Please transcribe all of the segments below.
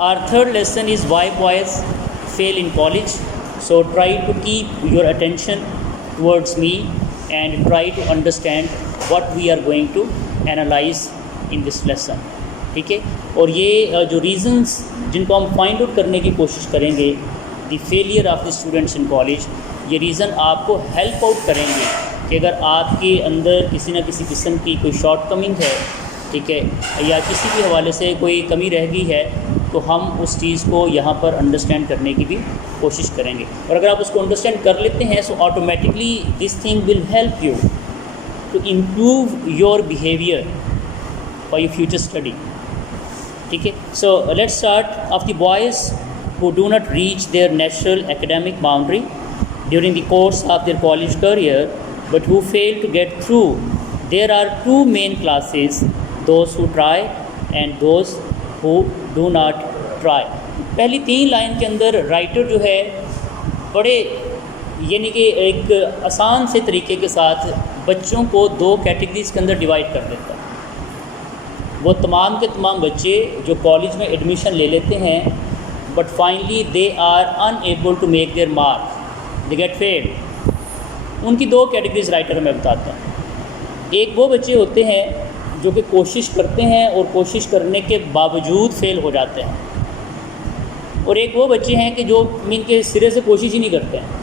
our third lesson is why boys fail in college. So try to keep your attention towards me and try to understand what we are going to analyze in this lesson. ٹھیک ہے. اور یہ جو reasons جن کو ہم find out کرنے کی کوشش کریں گے the failure of the students in college, یہ ریزن آپ کو ہیلپ آؤٹ کریں گے کہ اگر آپ کے اندر کسی نہ کسی قسم کی کوئی شارٹ کمنگ ہے، ٹھیک ہے، یا کسی بھی حوالے سے کوئی کمی رہ گئی ہے، تو ہم اس چیز کو یہاں پر انڈرسٹینڈ کرنے کی بھی کوشش کریں گے. اور اگر آپ اس کو انڈرسٹینڈ کر لیتے ہیں so automatically this thing will help you to improve your behaviour for your future study. ٹھیک ہے. So let's start off the boys who do not reach their natural academic boundary during the course of their college career but who fail to get through. There are two main classes, those who try and those who do not try. پہلی 3 line کے اندر writer جو ہے بڑے یعنی کہ ایک آسان سے طریقے کے ساتھ بچوں کو 2 کیٹیگریز کے اندر ڈیوائڈ کر دیتا ہے. وہ تمام کے تمام بچے جو کالج میں ایڈمیشن لے لیتے ہیں but finally they are unable to make their mark, they get fail. ان کی 2 کیٹیگریز رائٹر میں بتاتا ہوں. ایک وہ بچے ہوتے ہیں جو کہ کوشش کرتے ہیں اور کوشش کرنے کے باوجود فیل ہو جاتے ہیں، اور ایک وہ بچے ہیں کہ جو ان کے سرے سے کوشش ہی نہیں کرتے ہیں.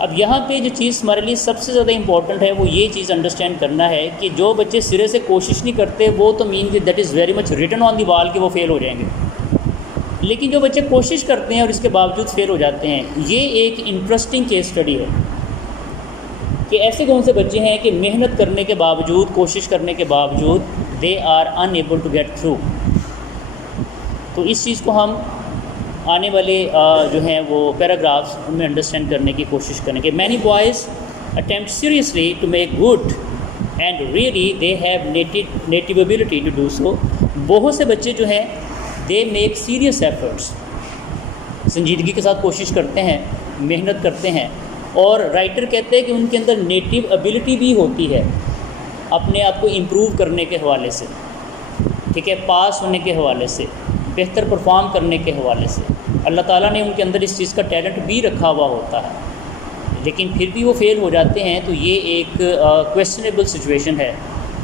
اب یہاں پہ جو چیز ہمارے لیے سب سے زیادہ امپورٹنٹ ہے وہ یہ چیز انڈرسٹینڈ کرنا ہے کہ جو بچے سرے سے کوشش نہیں کرتے وہ تو مین کہ that is very much written on the wall کہ وہ فیل ہو جائیں گے. لیکن جو بچے کوشش کرتے ہیں اور اس کے باوجود فیل ہو جاتے ہیں، یہ ایک انٹرسٹنگ کیس اسٹڈی ہے کہ ایسے کون سے بچے ہیں کہ محنت کرنے کے باوجود، کوشش کرنے کے باوجود they are unable to get through. تو اس چیز کو ہم آنے والے جو ہیں وہ پیراگرافس ان میں انڈرسٹینڈ کرنے کی کوشش کریں گے. Many boys attempt seriously to make good and really they have native ability to do so. بہت سے بچے جو ہیں دے میک سیریس ایفرٹس، سنجیدگی کے ساتھ کوشش کرتے ہیں، محنت کرتے ہیں، اور رائٹر کہتے ہیں کہ ان کے اندر نیٹو ایبلٹی بھی ہوتی ہے اپنے آپ کو امپروو کرنے کے حوالے سے، ٹھیک ہے، پاس ہونے کے حوالے سے، بہتر پرفارم کرنے کے حوالے سے. اللہ تعالیٰ نے ان کے اندر اس چیز کا ٹیلنٹ بھی رکھا ہوا ہوتا ہے، لیکن پھر بھی وہ فیل ہو جاتے ہیں. تو یہ ایک کویسچنیبل سچویشن ہے،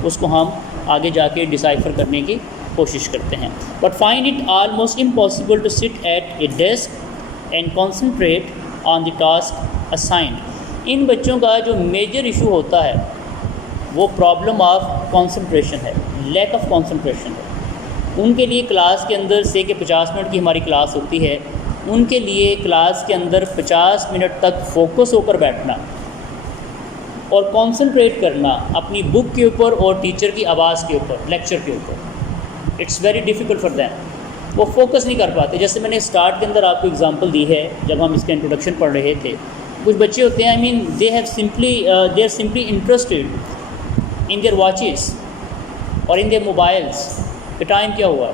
اس کو ہم آگے جا کے ڈیسائفر کرنے کی کوشش کرتے ہیں. But find it almost impossible to sit at a desk and concentrate on the task assigned. ان بچوں کا جو میجر ایشو ہوتا ہے وہ پرابلم آف کانسنٹریشن ہے، لیک آف کانسنٹریشن ہے. ان کے لیے کلاس کے اندر سے کہ 50 منٹ کی ہماری کلاس ہوتی ہے، ان کے لیے کلاس کے اندر 50 منٹ تک فوکس ہو کر بیٹھنا اور کانسنٹریٹ کرنا اپنی بک کے اوپر اور ٹیچر کی آواز کے اوپر، لیکچر کے اوپر، it's very difficult for them. وہ فوکس نہیں کر پاتے. جیسے میں نے اسٹارٹ کے اندر آپ کو اگزامپل دی ہے جب ہم اس کا انٹروڈکشن پڑھ رہے تھے. کچھ بچے ہوتے ہیں they are simply interested in their watches اور ان دیئر موبائلس کہ ٹائم کیا ہوا،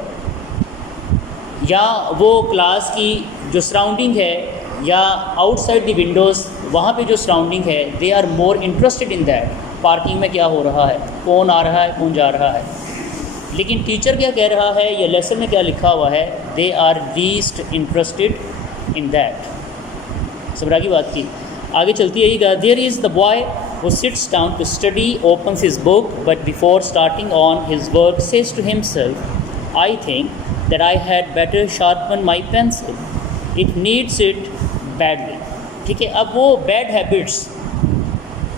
یا وہ کلاس کی جو سراؤنڈنگ ہے یا آؤٹ سائڈ دی ونڈوز وہاں پہ جو سراؤنڈنگ ہے they are more interested in that. Parking میں کیا ہو رہا ہے، کون آ رہا ہے، کون جا رہا ہے. لیکن ٹیچر کیا کہہ رہا ہے یا لیسن میں کیا لکھا ہوا ہے، they are least interested in that. سمجھا کی بات کی. آگے چلتی رہی گا. There is the boy who sits down to study, opens his book, but before starting on his work says to himself, I think that I had better sharpen my pencil. It needs it badly. ٹھیک ہے. اب وہ bad habits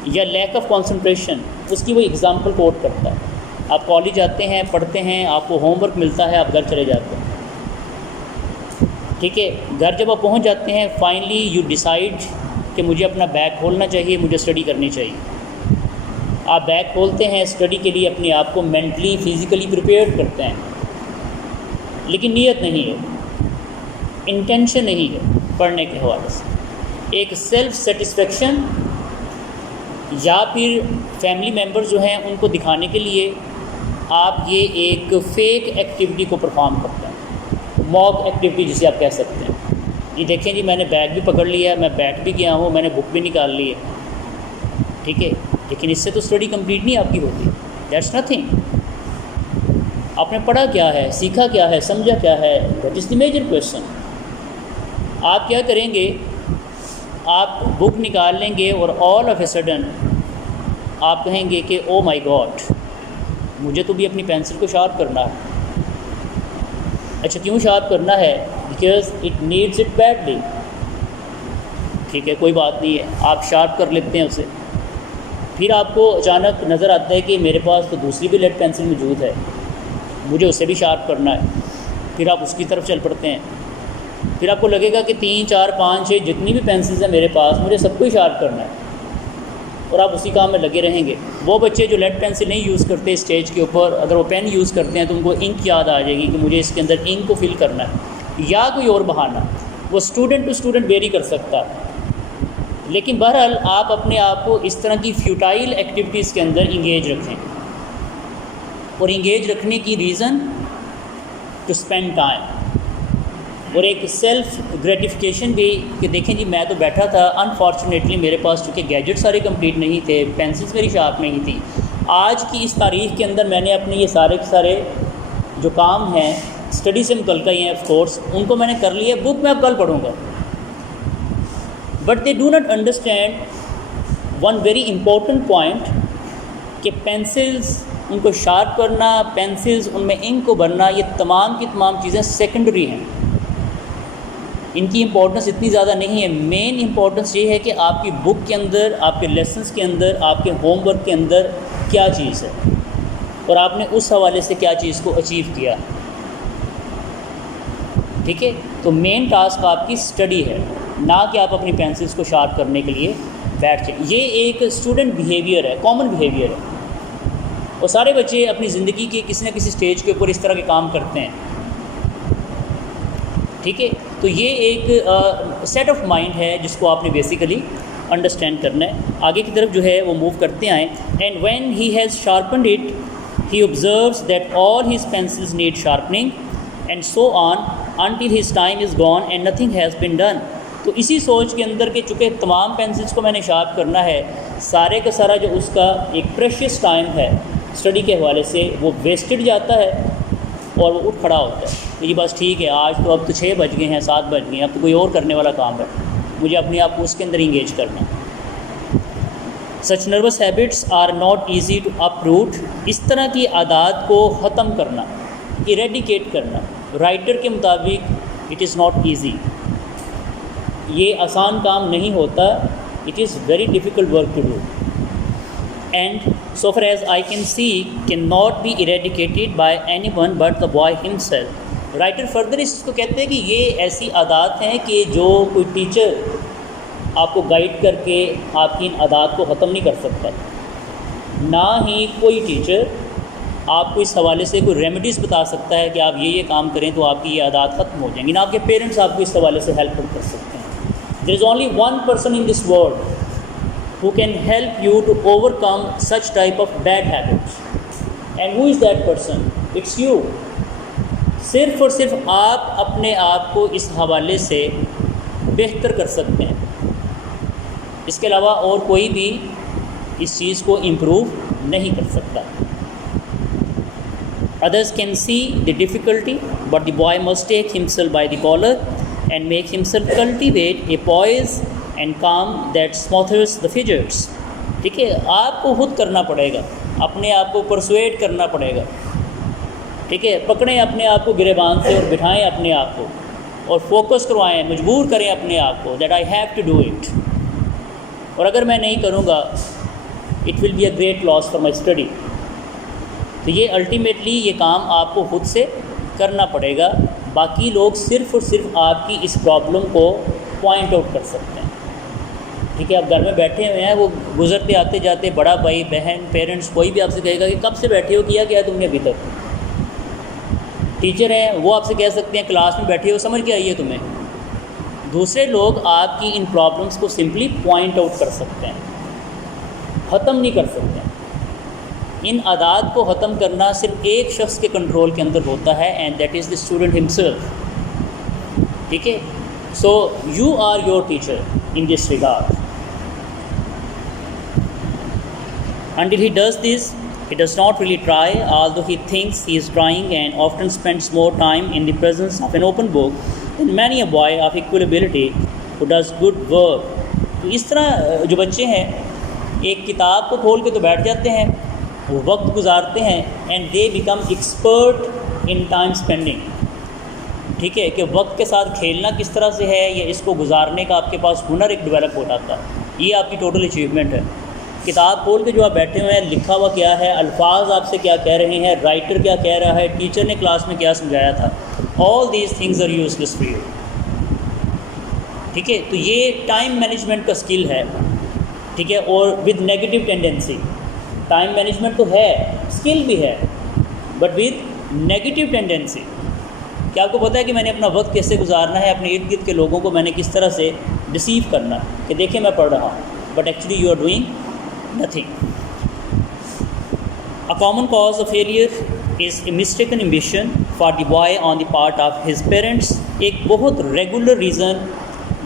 یا leak of concentration اس کی وہ example کوٹ کرتا ہے. آپ کالج آتے ہیں، پڑھتے ہیں، آپ کو ہوم ورک ملتا ہے، آپ گھر چلے جاتے ہیں، ٹھیک ہے. گھر جب آپ پہنچ جاتے ہیں فائنلی یو ڈیسائڈ کہ مجھے اپنا بیگ کھولنا چاہیے، مجھے اسٹڈی کرنی چاہیے. آپ بیگ کھولتے ہیں، اسٹڈی کے لیے اپنے آپ کو مینٹلی فزیکلی پریپیئر کرتے ہیں، لیکن نیت نہیں ہے، انٹینشن نہیں ہے پڑھنے کے حوالے سے. ایک سیلف سیٹسفیکشن یا پھر فیملی ممبر جو ہیں ان کو دکھانے کے لیے آپ یہ ایک فیک ایکٹیویٹی کو پرفارم کرتے ہیں، موک ایکٹیویٹی جسے آپ کہہ سکتے ہیں. یہ دیکھیں جی میں نے بیگ بھی پکڑ لیا ہے، میں بیٹھ بھی گیا ہوں، میں نے بک بھی نکال لی ہے، ٹھیک ہے. لیکن اس سے تو اسٹڈی کمپلیٹ نہیں آپ کی ہوتی. That's nothing. آپ نے پڑھا کیا ہے, سیکھا کیا ہے, سمجھا کیا ہے. That is the major question. آپ کیا کریں گے, آپ بک نکال لیں گے اور آل آف اے سڈن آپ کہیں گے کہ او مائی گاڈ, مجھے تو بھی اپنی پینسل کو شارپ کرنا ہے. اچھا کیوں شارپ کرنا ہے؟ Because it needs it badly. ٹھیک ہے, کوئی بات نہیں ہے, آپ شارپ کر لیتے ہیں اسے. پھر آپ کو اچانک نظر آتا ہے کہ میرے پاس تو دوسری بھی لیڈ پینسل موجود ہے, مجھے اسے بھی شارپ کرنا ہے. پھر آپ اس کی طرف چل پڑتے ہیں. پھر آپ کو لگے گا کہ 3 4 5 6 جتنی بھی پینسلز ہیں میرے پاس, مجھے سب کو ہی شارپ کرنا ہے, اور آپ اسی کام میں لگے رہیں گے. وہ بچے جو لیڈ پینسل نہیں یوز کرتے اسٹیج کے اوپر, اگر وہ پین یوز کرتے ہیں تو ان کو انک یاد آ جائے گی کہ مجھے اس کے اندر انک کو فل کرنا ہے, یا کوئی اور بہانہ. وہ اسٹوڈنٹ ٹو اسٹوڈنٹ ویری کر سکتا ہے. لیکن بہرحال آپ اپنے آپ کو اس طرح کی فیوٹائل ایکٹیویٹیز کے اندر انگیج رکھیں, اور انگیج رکھنے کی ریزن ٹو اسپینڈ ٹائم, اور ایک سیلف گریٹیفیکیشن بھی کہ دیکھیں جی میں تو بیٹھا تھا, انفارچونیٹلی میرے پاس چونکہ گیجٹ سارے کمپلیٹ نہیں تھے, پینسلس میری شارپ نہیں تھی. آج کی اس تاریخ کے اندر میں نے اپنے یہ سارے کے سارے جو کام ہیں اسٹڈی سے متعلقہ ہی ہیں آف کورس, ان کو میں نے کر لیا. بک میں اب کل پڑھوں گا. But they do not understand one very important point کہ پینسلز ان کو شارپ کرنا, پینسلز ان میں انک کو بھرنا, یہ تمام کی تمام چیزیں سیکنڈری ہیں. ان کی امپورٹنس اتنی زیادہ نہیں ہے. مین امپورٹنس یہ ہے کہ آپ کی بک کے اندر, آپ کے لیسنس کے اندر, آپ کے ہوم ورک کے اندر کیا چیز ہے, اور آپ نے اس حوالے سے کیا چیز کو اچیو کیا. ٹھیک ہے, تو مین ٹاسک آپ کی اسٹڈی ہے, نہ کہ آپ اپنی پینسلس کو شارپ کرنے کے لیے بیٹھ جائیں. یہ ایک اسٹوڈنٹ بیہیویئر ہے, کامن بیہیویئر ہے, اور سارے بچے اپنی زندگی کے کسی نہ کسی اسٹیج کے اوپر اس طرح کے کام کرتے ہیں. ٹھیک ہے, تو یہ ایک سیٹ آف مائنڈ ہے جس کو آپ نے بیسیکلی انڈرسٹینڈ کرنا ہے. آگے کی طرف جو ہے وہ موو کرتے آئیں. And when he has sharpened it he observes that all his pencils need sharpening and so on until his time is gone and nothing has been done. تو اسی سوچ کے اندر کہ چونکہ تمام پینسلس کو میں نے شارپ کرنا ہے, سارے کا سارا جو اس کا ایک پریشیس ٹائم ہے اسٹڈی کے حوالے سے وہ ویسٹڈ جاتا ہے, اور وہ اٹھ کھڑا ہوتا ہے کہ جی بس ٹھیک ہے, آج تو اب تو 6 بج گئے ہیں, 7 بج گئے ہیں, اب تو کوئی اور کرنے والا کام ہے, مجھے اپنے آپ کو اس کے اندر انگیج کرنا. Such nervous habits are not easy to uproot. اس طرح کی عادات کو ختم کرنا, ایریڈیکیٹ کرنا, رائٹر کے مطابق اٹ از ناٹ ایزی. یہ آسان کام نہیں ہوتا. It is very difficult work to do, and so far as I can see cannot be eradicated by anyone but the boy himself. Writer further اس کو کہتے ہیں کہ یہ ایسی عادات ہیں کہ جو کوئی ٹیچر آپ کو گائیڈ کر کے آپ کی ان عادات کو ختم نہیں کر سکتا, نہ ہی کوئی ٹیچر آپ کو اس حوالے سے کوئی ریمیڈیز بتا سکتا ہے کہ آپ یہ کام کریں تو آپ کی یہ عادات ختم ہو جائیں گی, نہ آپ کے پیرنٹس آپ کو اس حوالے سے ہیلپ کر سکتے ہیں. There is only one person in this world who can help you to overcome such type of bad habits. And who is that person? It's you. صرف اور صرف آپ اپنے آپ کو اس حوالے سے بہتر کر سکتے ہیں. اس کے علاوہ اور کوئی بھی اس چیز کو امپروو نہیں کر سکتا. Others can see the difficulty, but the boy must take himself by the collar and make himself cultivate a poise and calm that smothers the fidgets. ٹھیک ہے, آپ کو خود کرنا پڑے گا, اپنے آپ کو پرسویٹ کرنا پڑے گا. ٹھیک ہے, پکڑیں اپنے آپ کو گریبان سے اور بٹھائیں اپنے آپ کو, اور فوکس کروائیں, مجبور کریں اپنے آپ کو that I have to do it. اور اگر میں نہیں کروں گا it will be a great loss for my study. تو یہ الٹیمیٹلی یہ کام آپ کو خود سے کرنا پڑے گا. باقی لوگ صرف اور صرف آپ کی اس پرابلم کو پوائنٹ آؤٹ کر سکتے ہیں. ٹھیک ہے, آپ گھر میں بیٹھے ہوئے ہیں, وہ گزرتے آتے جاتے بڑا بھائی بہن پیرنٹس کوئی بھی آپ سے کہے گا کہ کب سے بیٹھے ہو, کیا تم نے ابھی تک. ٹیچر ہیں وہ آپ سے کہہ سکتے ہیں کلاس میں بیٹھے ہو, سمجھ کے آئیے تمہیں. دوسرے لوگ آپ کی ان پرابلمس کو سمپلی پوائنٹ آؤٹ کر سکتے ہیں, ختم نہیں کر سکتے. ان عادات کو ختم کرنا صرف ایک شخص کے کنٹرول کے اندر ہوتا ہے, and that is the student himself. ٹھیک ہے, so you are your teacher in this regard. Until he does this, He does not really try, although he thinks he is trying, and often spends more time in the presence of an open book than many a boy of equal ability who does good work. تو اس طرح جو بچے ہیں ایک کتاب کو کھول کے تو بیٹھ جاتے ہیں، وہ وقت گزارتے ہیں، and they become expert in time spending. ٹھیک ہے کہ وقت کے ساتھ کھیلنا کس طرح سے ہے یا اس کو گزارنے کا آپ کے پاس ہنر ایک ڈیولپ ہو جاتا ہے. یہ آپ کی ٹوٹل اچیومنٹ ہے. کتاب کھول کے جو آپ بیٹھے ہوئے ہیں، لکھا ہوا کیا ہے، الفاظ آپ سے کیا کہہ رہے ہیں، رائٹر کیا کہہ رہا ہے، ٹیچر نے کلاس میں کیا سمجھایا تھا، all these things are useless for you. ٹھیک ہے، تو یہ ٹائم مینجمنٹ کا اسکل ہے. ٹھیک ہے، اور with negative tendency. Time management تو ہے، اسکل بھی ہے، بٹ ود نیگیٹو ٹینڈنسی. کہ آپ کو پتہ ہے کہ میں نے اپنا وقت کیسے گزارنا ہے، اپنے ارد گرد کے لوگوں کو میں نے کس طرح سے ڈسیو کرنا ہے کہ دیکھیں میں پڑھ رہا ہوں، but actually you are doing nothing. A common cause of failure is a mistaken ambition for the boy on the part of his parents. ایک بہت ریگولر ریزن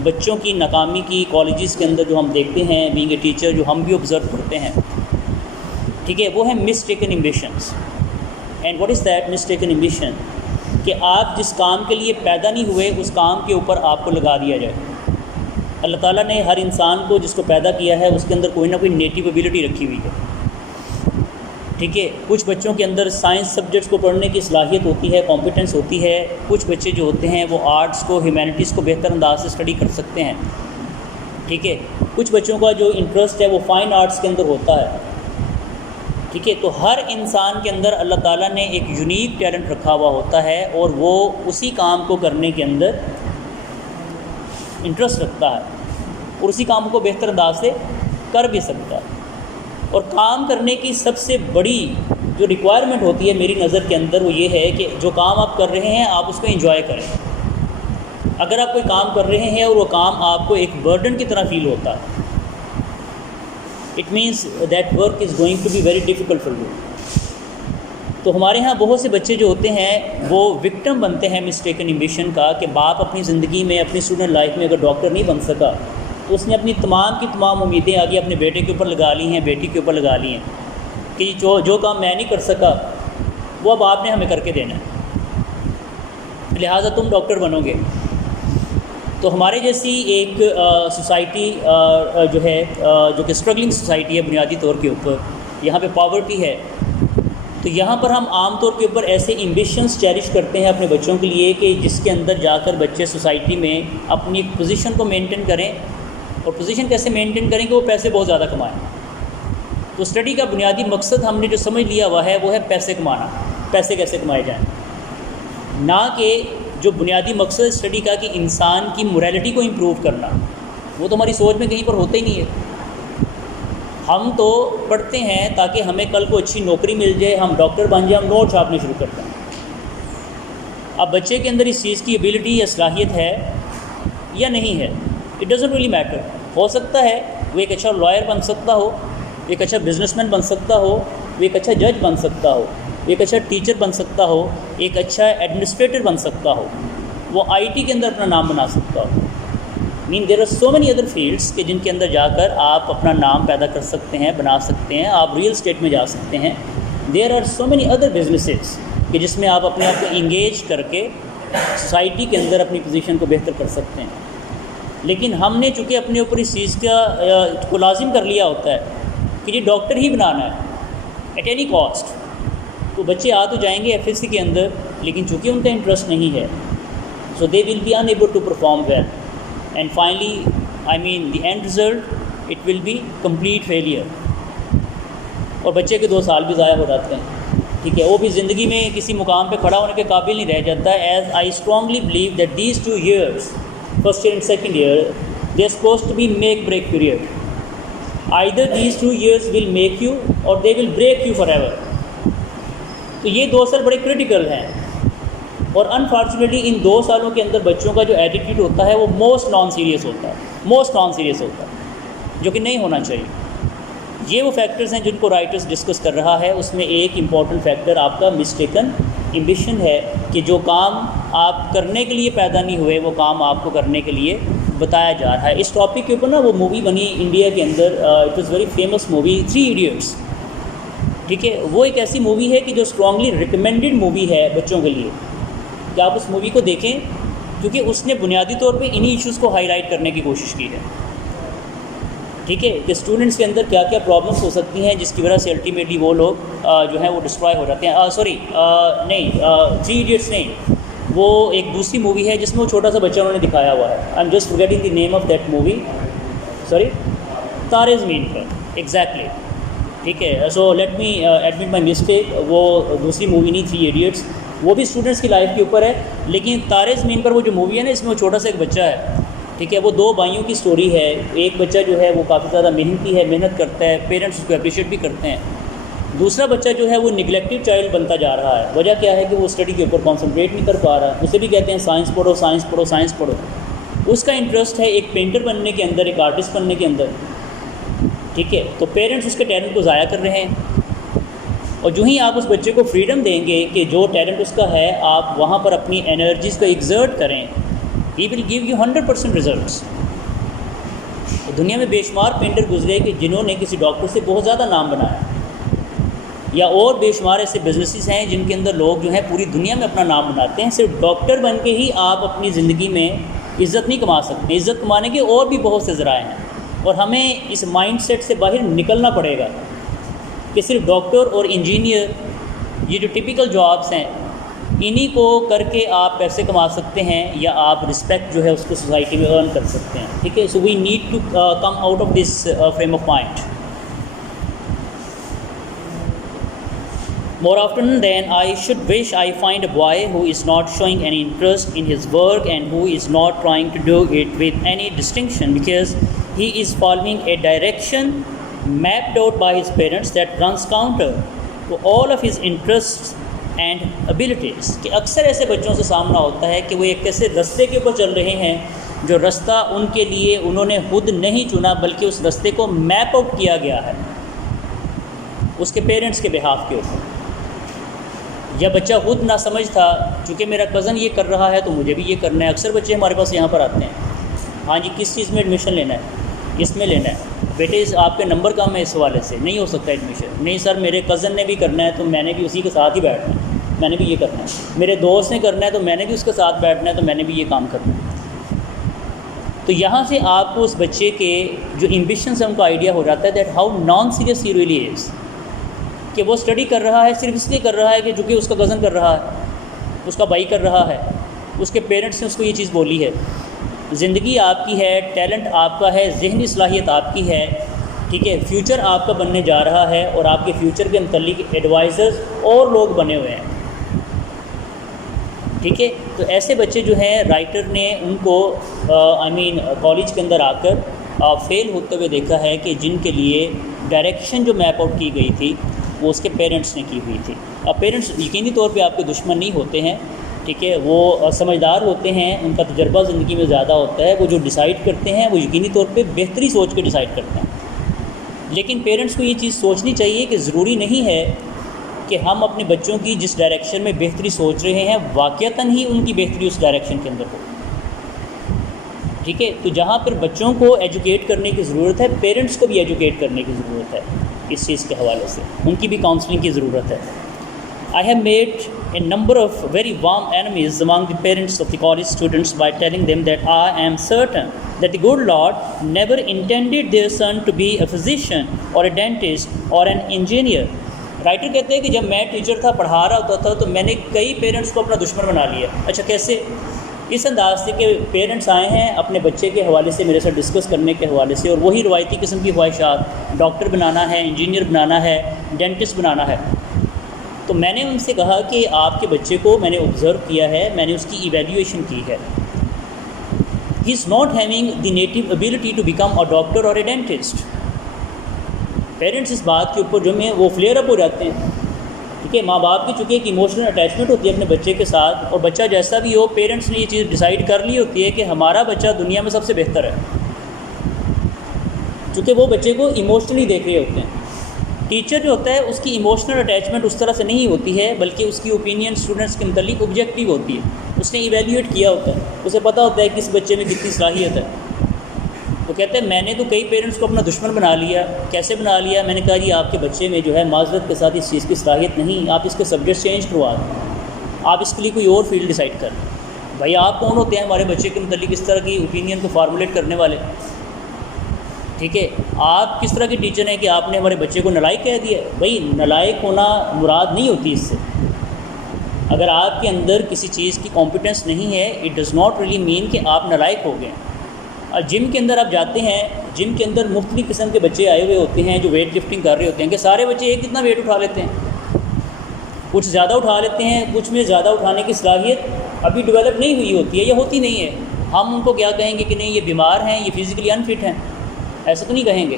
بچوں کی ناکامی کی کالجز کے اندر جو ہم دیکھتے ہیں، بینگ اے ٹیچر، جو ہم بھی آبزرو کرتے ہیں، ٹھیک ہے، وہ ہے mistaken ambitions. And what is that mistaken ambition؟ کہ آپ جس کام کے لیے پیدا نہیں ہوئے اس کام کے اوپر آپ کو لگا دیا جائے. اللہ تعالیٰ نے ہر انسان کو جس کو پیدا کیا ہے اس کے اندر کوئی نہ کوئی نیٹیو ایبیلٹی رکھی ہوئی ہے. ٹھیک ہے، کچھ بچوں کے اندر سائنس سبجیکٹس کو پڑھنے کی صلاحیت ہوتی ہے، کمپیٹنس ہوتی ہے. کچھ بچے جو ہوتے ہیں وہ آرٹس کو، ہیومینٹیز کو بہتر انداز سے اسٹڈی کر سکتے ہیں. ٹھیک ہے، کچھ بچوں کا جو انٹرسٹ ہے وہ فائن آرٹس کے اندر ہوتا ہے. ٹھیک ہے، تو ہر انسان کے اندر اللہ تعالیٰ نے ایک یونیک ٹیلنٹ رکھا ہوا ہوتا ہے اور وہ اسی کام کو کرنے کے اندر انٹرسٹ رکھتا ہے اور اسی کام کو بہتر انداز سے کر بھی سکتا ہے. اور کام کرنے کی سب سے بڑی جو ریکوائرمنٹ ہوتی ہے میری نظر کے اندر وہ یہ ہے کہ جو کام آپ کر رہے ہیں آپ اس کو انجوائے کریں. اگر آپ کوئی کام کر رہے ہیں اور وہ کام آپ کو ایک برڈن کی طرح فیل ہوتا ہے، it means that work is going to be very difficult for you. تو ہمارے ہاں بہت سے بچے جو ہوتے ہیں وہ وکٹم بنتے ہیں مسٹیکن ایمبیشن کا، کہ باپ اپنی زندگی میں، اپنی اسٹوڈنٹ لائف میں اگر ڈاکٹر نہیں بن سکا تو اس نے اپنی تمام کی تمام امیدیں آگے اپنے بیٹے کے اوپر لگا لی ہیں، بیٹی کے اوپر لگا لی ہیں کہ جو کام میں نہیں کر سکا وہ اب آپ نے ہمیں کر کے دینا ہے، لہٰذا تم ڈاکٹر بنو گے. تو ہمارے جیسی ایک سوسائٹی جو ہے جو کہ اسٹرگلنگ سوسائٹی ہے بنیادی طور کے اوپر، یہاں پہ پاورٹی ہے، تو یہاں پر ہم عام طور کے اوپر ایسے ایمبیشنس چیریش کرتے ہیں اپنے بچوں کے لیے کہ جس کے اندر جا کر بچے سوسائٹی میں اپنی پوزیشن کو مینٹین کریں. اور پوزیشن کیسے مینٹین کریں کہ وہ پیسے بہت زیادہ کمائیں. تو اسٹڈی کا بنیادی مقصد ہم نے جو سمجھ لیا ہوا ہے وہ ہے پیسے کمانا، پیسے کیسے کمائے جائیں، نہ کہ جو بنیادی مقصد اسٹڈی کا کہ انسان کی موریلٹی کو امپروو کرنا. وہ تو ہماری سوچ میں کہیں پر ہوتا ہی نہیں ہے. ہم تو پڑھتے ہیں تاکہ ہمیں کل کو اچھی نوکری مل جائے، ہم ڈاکٹر بن جائیں، ہم نوٹ چھاپنے شروع کرتے ہیں. اب بچے کے اندر اس چیز کی ایبلٹی یا صلاحیت ہے یا نہیں ہے، اٹ ڈزنٹ ریلی میٹر. ہو سکتا ہے وہ ایک اچھا لائر بن سکتا ہو، ایک اچھا بزنس مین بن سکتا ہو، وہ ایک اچھا جج بن سکتا ہو، ایک اچھا ٹیچر بن سکتا ہو، ایک اچھا ایڈمنسٹریٹر بن سکتا ہو، وہ آئی ٹی کے اندر اپنا نام بنا سکتا ہو. There are so many other fields کہ جن کے اندر جا کر آپ اپنا نام پیدا کر سکتے ہیں، بنا سکتے ہیں. آپ ریئل اسٹیٹ میں جا سکتے ہیں. There are so many other businesses کہ جس میں آپ اپنے آپ کو انگیج کر کے سوسائٹی کے اندر اپنی پوزیشن کو بہتر کر سکتے ہیں. لیکن ہم نے چونکہ اپنے اوپر اس چیز کو لازم کر لیا ہوتا ہے کہ یہ ڈاکٹر ہی بنانا ہے ایٹ اینی کاسٹ. تو بچے آ تو جائیں گے ایف ایس سی کے اندر، لیکن چونکہ ان کا انٹرسٹ نہیں ہے، so they will be unable to perform well. And finally the end result it will be complete failure. اور بچے کے 2 سال بھی ضائع ہو جاتے ہیں. ٹھیک ہے، وہ بھی زندگی میں کسی مقام پہ کھڑا ہونے کے قابل نہیں رہ جاتا. As I strongly believe that these 2 years, first year and second year, they are supposed to be make break period. Either these 2 years will make you or they will break you forever. تو یہ 2 سال بڑے critical ہیں، اور unfortunately ان 2 سالوں کے اندر بچوں کا جو ایٹیٹیوڈ ہوتا ہے وہ موسٹ نان سیریس ہوتا ہے، جو کہ نہیں ہونا چاہیے. یہ وہ فیکٹرز ہیں جن کو رائٹرز ڈسکس کر رہا ہے. اس میں ایک امپورٹنٹ فیکٹر آپ کا مسٹیکن ایمبیشن ہے کہ جو کام آپ کرنے کے لیے پیدا نہیں ہوئے وہ کام آپ کو کرنے کے لیے بتایا جا رہا ہے. اس ٹاپک کے اوپر نا وہ مووی بنی انڈیا کے اندر، it was very famous movie 3 Idiots. ٹھیک ہے، وہ ایک ایسی مووی ہے کہ جو اسٹرانگلی ریکمینڈڈ مووی ہے بچوں کے لیے کہ آپ اس مووی کو دیکھیں، کیونکہ اس نے بنیادی طور پہ انہی ایشوز کو ہائی لائٹ کرنے کی کوشش کی ہے. ٹھیک ہے، کہ اسٹوڈنٹس کے اندر کیا کیا پرابلمس ہو سکتی ہیں جس کی وجہ سے الٹیمیٹلی وہ لوگ جو ہیں وہ ڈسٹرائے ہو جاتے ہیں. نہیں، 3 ایڈیٹس نہیں، وہ ایک دوسری مووی ہے جس میں وہ چھوٹا سا بچہ انہوں نے دکھایا ہوا ہے. I am just forgetting the name of that movie. تارے زمین پر. ایگزیکٹلی. ٹھیک ہے، so let me admit my mistake, وہ دوسری مووی نہیں 3 ایڈیٹس، وہ بھی اسٹوڈنٹس کی لائف کے اوپر ہے. لیکن تارے زمین پر وہ جو مووی ہے نا، اس میں وہ چھوٹا سا ایک بچہ ہے. ٹھیک ہے، وہ 2 بھائیوں کی سٹوری ہے. ایک بچہ جو ہے وہ کافی زیادہ محنتی ہے، محنت کرتا ہے، پیرنٹس اس کو اپریشیٹ بھی کرتے ہیں. دوسرا بچہ جو ہے وہ نگلیکٹڈ چائلڈ بنتا جا رہا ہے. وجہ کیا ہے کہ وہ اسٹڈی کے اوپر کانسنٹریٹ نہیں کر پا رہا ہے. اسے بھی کہتے ہیں سائنس پڑھو، سائنس پڑھو، سائنس پڑھو. اس کا انٹرسٹ ہے ایک پینٹر بننے کے اندر، ایک آرٹسٹ بننے کے اندر. ٹھیک ہے، تو پیرنٹس اس کے ٹیلنٹ کو ضائع کر رہے ہیں. اور جو ہی آپ اس بچے کو فریڈم دیں گے کہ جو ٹیلنٹ اس کا ہے آپ وہاں پر اپنی انرجیز کو ایگزرٹ کریں، ہی ول گیو یو 100% ریزلٹس. دنیا میں بے شمار پینٹر گزرے کہ جنہوں نے کسی ڈاکٹر سے بہت زیادہ نام بنایا، یا اور بے شمار ایسے بزنسز ہیں جن کے اندر لوگ جو ہیں پوری دنیا میں اپنا نام بناتے ہیں. صرف ڈاکٹر بن کے ہی آپ اپنی زندگی میں عزت نہیں کما سکتے. عزت کمانے کے اور بھی بہت سے ذرائع ہیں، اور ہمیں اس مائنڈ سیٹ سے باہر نکلنا پڑے گا کہ صرف ڈاکٹر اور انجینئر، یہ جو ٹپیکل جابس ہیں، انہی کو کر کے آپ پیسے کما سکتے ہیں یا آپ رسپیکٹ جو ہے اس کو سوسائٹی میں ارن کر سکتے ہیں. ٹھیک ہے، so we need to come out of this frame of mind. More often than I should wish I find a boy who is not showing any interest in his work and who is not trying to do it with any distinction, because he is following a direction mapped out by his parents that runs counter to all of his interests and abilities. کہ اکثر ایسے بچوں سے سامنا ہوتا ہے کہ وہ ایک ایسے رستے کے اوپر چل رہے ہیں جو رستہ ان کے لیے انہوں نے خود نہیں چنا، بلکہ اس رستے کو میپ آؤٹ کیا گیا ہے اس کے پیرنٹس کے بہاف کے اوپر. یا بچہ خود نہ سمجھ تھا، چونکہ میرا کزن یہ کر رہا ہے تو مجھے بھی یہ کرنا ہے. اکثر بچے ہمارے پاس یہاں پر آتے ہیں، ہاں جی کس چیز میں ایڈمیشن لینا ہے، اس میں لینا ہے، بیٹے آپ کے نمبر کم ہے اس حوالے سے نہیں ہو سکتا ایڈمیشن. نہیں سر، میرے کزن نے بھی کرنا ہے تو میں نے بھی اسی کے ساتھ ہی بیٹھنا ہے، میں نے بھی یہ کرنا ہے. میرے دوست نے کرنا ہے تو میں نے بھی اس کے ساتھ بیٹھنا ہے، تو میں نے بھی یہ کام کرنا ہے. تو یہاں سے آپ کو اس بچے کے جو ایمبیشنس ہیں ان کا آئیڈیا ہو جاتا ہے that how non serious he really is. کہ وہ اسٹڈی کر رہا ہے صرف اس لیے کر رہا ہے کہ چونکہ اس کا کزن کر رہا ہے، اس کا بھائی کر رہا ہے، اس کے پیرنٹس نے اس کو یہ چیز بولی ہے. زندگی آپ کی ہے، ٹیلنٹ آپ کا ہے، ذہنی صلاحیت آپ کی ہے. ٹھیک ہے، فیوچر آپ کا بننے جا رہا ہے، اور آپ کے فیوچر کے متعلق ایڈوائزرز اور لوگ بنے ہوئے ہیں. ٹھیک ہے، تو ایسے بچے جو ہیں رائٹر نے ان کو کالج کے اندر آ کر فیل ہوتے ہوئے دیکھا ہے کہ جن کے لیے ڈائریکشن جو میپ آؤٹ کی گئی تھی وہ اس کے پیرنٹس نے کی ہوئی تھی. اب پیرنٹس یقینی طور پہ آپ کے دشمن نہیں ہوتے ہیں. ٹھیک ہے، وہ سمجھدار ہوتے ہیں، ان کا تجربہ زندگی میں زیادہ ہوتا ہے. وہ جو ڈیسائیڈ کرتے ہیں وہ یقینی طور پہ بہتری سوچ کے ڈیسائیڈ کرتے ہیں. لیکن پیرنٹس کو یہ چیز سوچنی چاہیے کہ ضروری نہیں ہے کہ ہم اپنے بچوں کی جس ڈائریکشن میں بہتری سوچ رہے ہیں واقعتاً ہی ان کی بہتری اس ڈائریکشن کے اندر ہو. ٹھیک ہے، تو جہاں پر بچوں کو ایجوکیٹ کرنے کی ضرورت ہے، پیرنٹس کو بھی ایجوکیٹ کرنے کی ضرورت ہے. اس چیز کے حوالے سے ان کی بھی کاؤنسلنگ کی ضرورت ہے. I have made a number of very warm enemies among the parents of the college students by telling them that I am certain that the good Lord never intended their son to be a physician or a dentist or an engineer. Writer کہتے ہیں کہ جب میں teacher تھا، پڑھا رہا ہوتا تھا، تو میں نے کئی پیرنٹس کو اپنا دشمن بنا لیا. اچھا کیسے؟ اس انداز سے کہ پیرنٹس آئے ہیں اپنے بچے کے حوالے سے میرے ساتھ ڈسکس کرنے کے حوالے سے، اور وہی روایتی قسم کی خواہشات، ڈاکٹر بنانا ہے، انجینئر بنانا ہے، ڈینٹسٹ بنانا ہے. تو میں نے ان سے کہا کہ آپ کے بچے کو میں نے آبزرو کیا ہے، میں نے اس کی ایویلیویشن کی ہے. He is not having the native ability to become a doctor or a dentist. Parents اس بات کے اوپر جو میں وہ فلیئر اپ ہو جاتے ہیں. ٹھیک ہے، ماں باپ کی چونکہ ایک ایموشنل اٹیچمنٹ ہوتی ہے اپنے بچے کے ساتھ، اور بچہ جیسا بھی ہو پیرنٹس نے یہ چیز ڈیسائیڈ کر لی ہوتی ہے کہ ہمارا بچہ دنیا میں سب سے بہتر ہے، چونکہ وہ بچے کو ایموشنلی دیکھ رہے ہوتے ہیں. ٹیچر جو ہوتا ہے اس کی ایموشنل اٹیچمنٹ اس طرح سے نہیں ہوتی ہے، بلکہ اس کی اوپینین اسٹوڈنٹس کے متعلق آبجیکٹیو ہوتی ہے. اس نے ایویلیویٹ کیا ہوتا ہے، اسے پتہ ہوتا ہے کہ اس بچے میں کتنی صلاحیت ہے. تو کہتے ہیں میں نے تو کئی پیرنٹس کو اپنا دشمن بنا لیا. کیسے بنا لیا؟ میں نے کہا جی آپ کے بچے میں جو ہے معذرت کے ساتھ اس چیز کی صلاحیت نہیں, آپ اس کے سبجیکٹ چینج کروا دیں, آپ اس کے لیے کوئی اور فیلڈ ڈیسائیڈ کر لیں. بھائی آپ کون ہوتے ہیں ہمارے بچے کے متعلق اس طرح کی اوپینین کو فارمولیٹ کرنے والے؟ ٹھیک ہے, آپ کس طرح کے ٹیچر ہیں کہ آپ نے ہمارے بچے کو نالائق کہہ دیا؟ بھائی نالائق ہونا مراد نہیں ہوتی اس سے. اگر آپ کے اندر کسی چیز کی کمپیٹنس نہیں ہے, it does not really mean کہ آپ نالائق ہو گئے. اور جم کے اندر آپ جاتے ہیں, جم کے اندر مختلف قسم کے بچے آئے ہوئے ہوتے ہیں جو ویٹ لفٹنگ کر رہے ہوتے ہیں, کہ سارے بچے ایک کتنا ویٹ اٹھا لیتے ہیں, کچھ زیادہ اٹھا لیتے ہیں, کچھ میں زیادہ اٹھانے کی صلاحیت ابھی ڈیولپ نہیں ہوئی ہوتی ہے یا ہوتی نہیں ہے. ہم ان کو کیا کہیں گے کہ نہیں یہ بیمار ہیں, یہ فزیکلی انفٹ ہیں, ایسا تو نہیں کہیں گے.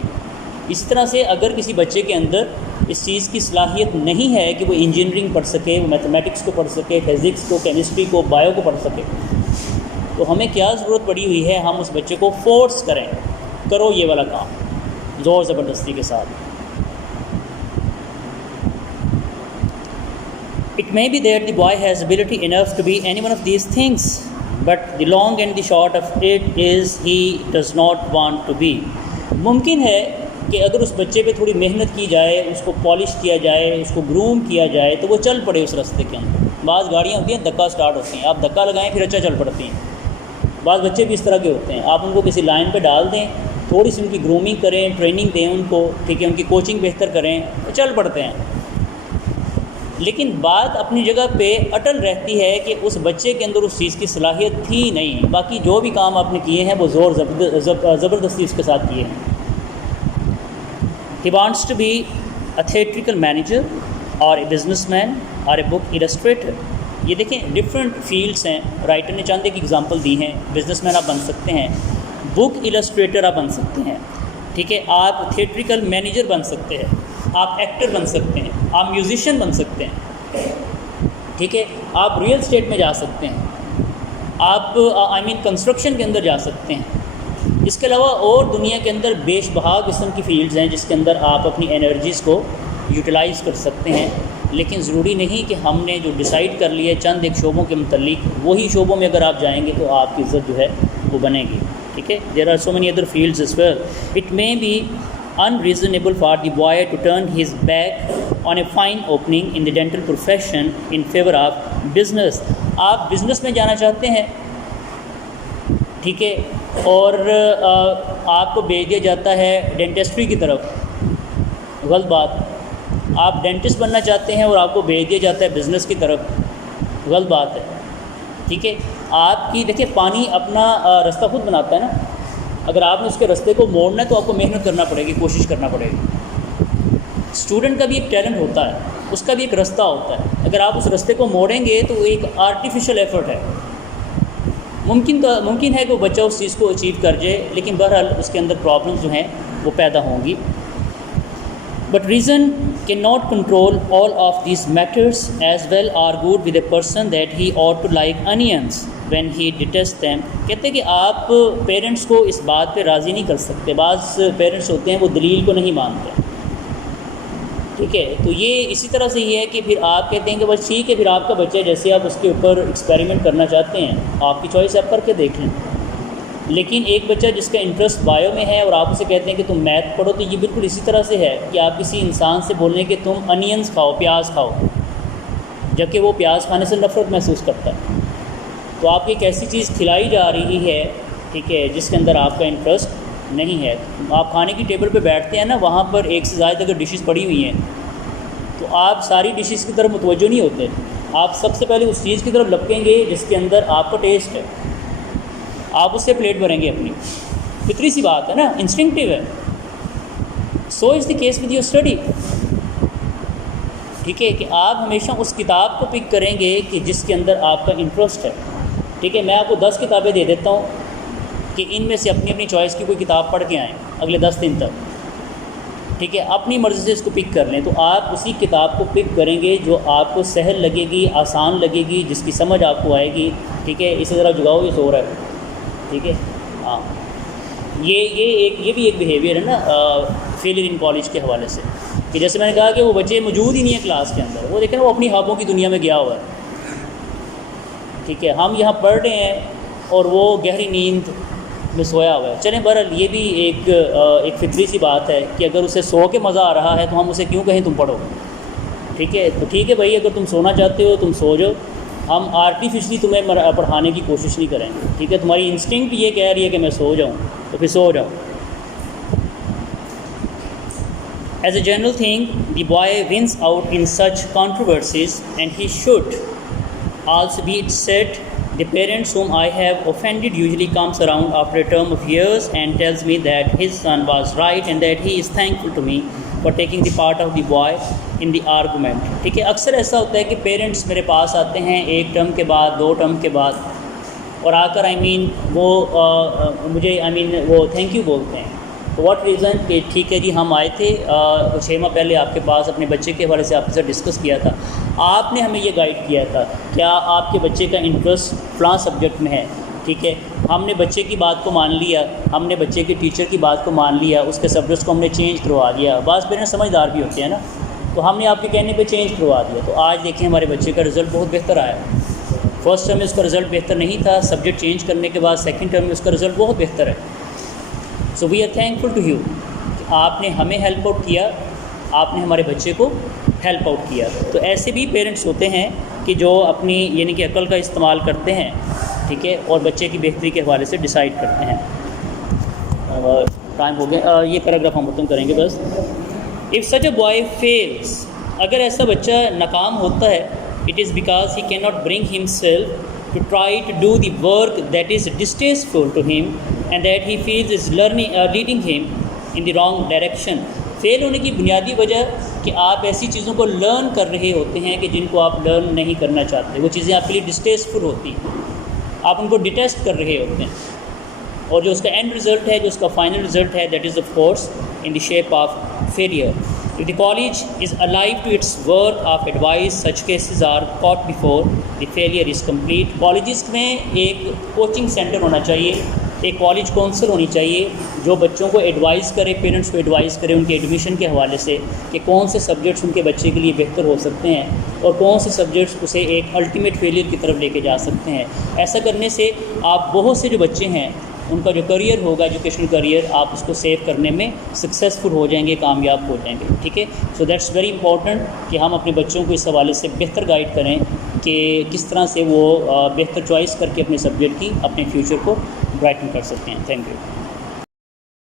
اسی طرح سے اگر کسی بچے کے اندر اس چیز کی صلاحیت نہیں ہے کہ وہ انجینئرنگ پڑھ سکے, وہ میتھمیٹکس کو پڑھ سکے, فزکس کو, کیمسٹری کو, بایو کو پڑھ سکے, تو ہمیں کیا ضرورت پڑی ہوئی ہے, ہم اس بچے کو فورس کریں, کرو یہ والا کام زور زبردستی کے ساتھ. It may be that the boy has ability enough to be any one of these things, but the long and the short of it is he does not want to be. ممکن ہے کہ اگر اس بچے پہ تھوڑی محنت کی جائے, اس کو پالش کیا جائے, اس کو گروم کیا جائے تو وہ چل پڑے اس راستے کے اندر. بعض گاڑیاں ہوتی ہیں دھکا سٹارٹ ہوتی ہیں, آپ دھکا لگائیں پھر اچھا چل پڑتی ہیں. بعض بچے بھی اس طرح کے ہوتے ہیں, آپ ان کو کسی لائن پہ ڈال دیں, تھوڑی سی ان کی گرومنگ کریں, ٹریننگ دیں ان کو, ٹھیک ہے, ان کی کوچنگ بہتر کریں, تو چل پڑتے ہیں. لیکن بات اپنی جگہ پہ اٹل رہتی ہے کہ اس بچے کے اندر اس چیز کی صلاحیت تھی نہیں. باقی جو بھی کام آپ نے کیے ہیں وہ زور زبردستی اس کے ساتھ کیے ہیں. He wants to be a theatrical manager or a businessman or a book illustrator. یہ دیکھیں ڈفرینٹ فیلڈس ہیں. رائٹر نے چند ایک ایگزامپل دی ہیں. بزنس مین آپ بن سکتے ہیں, بک السٹریٹر آپ بن سکتے ہیں, ٹھیک ہے, آپ تھیٹریکل مینیجر بن سکتے ہیں, آپ ایکٹر بن سکتے ہیں, آپ میوزیشین بن سکتے ہیں, ٹھیک ہے, آپ ریئل اسٹیٹ میں جا سکتے ہیں, آپ کنسٹرکشن کے اندر جا سکتے ہیں. اس کے علاوہ اور دنیا کے اندر بیش بہا قسم کی فیلڈز ہیں جس کے اندر آپ اپنی انرجیز کو یوٹیلائز کر سکتے ہیں. لیکن ضروری نہیں کہ ہم نے جو ڈیسائیڈ کر لیا ہے چند ایک شعبوں کے متعلق, وہی شعبوں میں اگر آپ جائیں گے تو آپ کی عزت جو ہے وہ بنے گی. ٹھیک ہے, there are so many other fields as well. It may be unreasonable for the boy to turn his back on a fine opening in the dental profession in favor of business. آپ business میں جانا چاہتے ہیں, ٹھیک ہے, اور آپ کو بھیج دیا جاتا ہے ڈینٹسٹری کی طرف, غلط بات. آپ ڈینٹسٹ بننا چاہتے ہیں اور آپ کو بھیج دیا جاتا ہے بزنس کی طرف, غلط بات ہے. ٹھیک ہے, آپ کی دیکھیں پانی اپنا راستہ خود بناتا ہے نا. اگر آپ نے اس کے راستے کو موڑنا ہے تو آپ کو محنت کرنا پڑے گی, کوشش کرنا پڑے گی. اسٹوڈنٹ کا بھی ایک ٹیلنٹ ہوتا ہے, اس کا بھی ایک راستہ ہوتا ہے. اگر آپ اس راستے کو موڑیں گے تو وہ ایک آرٹیفیشل ایفرٹ ہے. ممکن ہے کہ وہ بچہ اس چیز کو اچیو کر جائے, لیکن بہرحال اس کے اندر پرابلمز جو ہیں وہ پیدا ہوں گی. But reason can not control all of these matters as well are good with a person that he ought to like onions when he detests them. کہتے ہیں کہ آپ پیرنٹس کو اس بات پہ راضی نہیں کر سکتے. بعض پیرنٹس ہوتے ہیں وہ دلیل کو نہیں مانتے, ٹھیک ہے. تو یہ اسی طرح سے یہ ہے کہ پھر آپ کہتے ہیں کہ بس ٹھیک ہے, پھر آپ کا بچہ جیسے آپ اس کے اوپر ایکسپیریمنٹ کرنا چاہتے ہیں, آپ کی چوائس آپ کر کے دیکھ لیں. لیکن ایک بچہ جس کا انٹرسٹ بایو میں ہے اور آپ اسے کہتے ہیں کہ تم میتھ پڑھو, تو یہ بالکل اسی طرح سے ہے کہ آپ کسی انسان سے بولیں کہ تم انینس کھاؤ, پیاز کھاؤ, جبکہ وہ پیاز کھانے سے نفرت محسوس کرتا ہے. تو آپ کی ایک ایسی چیز کھلائی جا رہی ہے, ٹھیک ہے, جس کے اندر آپ کا انٹرسٹ نہیں ہے. آپ کھانے کی ٹیبل پہ بیٹھتے ہیں نا, وہاں پر ایک سے زائد اگر ڈشز پڑی ہوئی ہیں تو آپ ساری ڈشز کی طرف متوجہ نہیں ہوتے. آپ سب سے پہلے اس چیز کی طرف لپکیں گے جس کے اندر آپ کا ٹیسٹ ہے, آپ اس سے پلیٹ بھریں گے اپنی. فطری سی بات ہے نا, انسٹنکٹیو ہے. So is the case with your study. ٹھیک ہے, کہ آپ ہمیشہ اس کتاب کو پک کریں گے کہ جس کے اندر آپ کا انٹرسٹ ہے. ٹھیک ہے, میں آپ کو 10 کتابیں دے دیتا ہوں کہ ان میں سے اپنی اپنی چوائس کی کوئی کتاب پڑھ کے آئیں اگلے 10 دن تک. ٹھیک ہے, اپنی مرضی سے اس کو پک کر لیں. تو آپ اسی کتاب کو پک کریں گے جو آپ کو سہل لگے گی, آسان لگے گی, جس کی سمجھ آپ کو آئے گی. ٹھیک ہے, اسے ذرا جگاؤ, یہ سو رہا ہے. ٹھیک ہے, ہاں, یہ بھی ایک بیہیویئر ہے نا فیلئر ان کالج کے حوالے سے, کہ جیسے میں نے کہا کہ وہ بچے موجود ہی نہیں ہیں کلاس کے اندر, وہ دیکھیں نا وہ اپنی خوابوں کی دنیا میں گیا ہوا ہے. ٹھیک ہے, ہم یہاں پڑھ رہے ہیں اور وہ گہری نیند میں سویا ہوا ہے. چلیں بہرحال یہ بھی ایک فطری سی بات ہے کہ اگر اسے سو کے مزہ آ رہا ہے تو ہم اسے کیوں کہیں تم پڑھو. ٹھیک ہے، تو ٹھیک ہے بھائی، اگر تم سونا چاہتے ہو تم سو جاؤ، ہم آرٹیفیشلی تمہیں پڑھانے کی کوشش نہیں کریں گے. ٹھیک ہے، تمہاری انسٹنکٹ یہ کہہ رہی ہے کہ میں سو جاؤں تو پھر سو جاؤ. As a general thing, the boy wins out in such controversies, and he should. Also be it said, the parents whom I have offended usually comes around after a term of years and tells me that his son was right and that he is thankful to me for taking the part of the boy in the argument. ٹھیک ہے، اکثر ایسا ہوتا ہے کہ parents میرے پاس آتے ہیں ایک ٹرم کے بعد، 2 ٹرم کے بعد، اور آ کر وہ مجھے وہ تھینک یو بولتے ہیں. واٹ ریزن کہ ٹھیک ہے جی ہم آئے تھے 6 ماہ پہلے آپ کے پاس اپنے بچے کے حوالے سے آپ کے ساتھ ڈسکس کیا تھا، آپ نے ہمیں یہ گائیڈ کیا تھا کیا آپ کے بچے کا انٹرسٹ فلاں سبجیکٹ میں ہے. ٹھیک ہے، ہم نے بچے کی بات کو مان لیا، ہم نے بچے کے ٹیچر کی بات کو مان لیا، اس کے سبجیکٹس کو ہم نے چینج کروا دیا. بعض پیرنٹس سمجھدار بھی ہوتے ہیں نا، تو ہم نے آپ کے کہنے پہ چینج کروا دیا. تو آج دیکھیں ہمارے بچے کا رزلٹ بہت بہتر آیا. فرسٹ ٹرم میں اس کا رزلٹ بہتر نہیں تھا، سبجیکٹ چینج کرنے کے بعد سیکنڈ ٹرم میں اس کا رزلٹ بہت بہتر ہے. So we are thankful to you کہ آپ نے ہمیں ہیلپ آؤٹ کیا، آپ نے ہمارے بچے کو ہیلپ آؤٹ کیا. تو ایسے بھی پیرنٹس ہوتے ہیں کہ جو اپنی یعنی کہ عقل کا استعمال کرتے ہیں، ٹھیک ہے، اور بچے کی بہتری کے حوالے سے ڈیسائیڈ کرتے ہیں. ٹائم ہو گیا، یہ پیراگراف ہم ختم کریں گے بس. If such a boy fails, اگر ایسا بچہ ناکام ہوتا ہے، it is because he can not bring himself to try to do the work that is distasteful to him and that he feels is leading him in the wrong direction. فیل ہونے کی بنیادی وجہ کہ آپ ایسی چیزوں کو لرن کر رہے ہوتے ہیں کہ جن کو آپ لرن نہیں کرنا چاہتے. وہ چیزیں آپ کے لیے ڈسٹیسفل ہوتی ہیں، آپ ان کو ڈیٹیسٹ کر رہے ہوتے ہیں، اور جو اس کا اینڈ رزلٹ ہے، جو اس کا فائنل رزلٹ ہے، that is of course in the shape of failure. If the college is alive to its work of advice, such cases are caught before the failure is complete. Colleges میں ایک coaching centre ہونا چاہیے، ایک college council ہونی چاہیے جو بچوں کو ایڈوائز کرے، پیرنٹس کو ایڈوائز کرے ان کے ایڈمیشن کے حوالے سے کہ کون سے سبجیکٹس ان کے بچے کے لیے بہتر ہو سکتے ہیں اور کون سے سبجیکٹس اسے ایک الٹیمیٹ فیلئر کی طرف لے کے جا سکتے ہیں. ایسا کرنے سے آپ بہت سے جو بچے ہیں ان کا جو کریئر ہوگا، ایجوکیشنل کریئر، آپ اس کو سیو کرنے میں سکسیزفل ہو جائیں گے، کامیاب ہو جائیں گے. ٹھیک ہے، سو دیٹس ویری امپورٹنٹ کہ ہم اپنے بچوں کو اس حوالے سے بہتر گائیڈ کریں کہ کس طرح سے وہ بہتر چوائس کر کے اپنے سبجیکٹ کی اپنے فیوچر کو برائٹن کر سکتے ہیں. Thank you.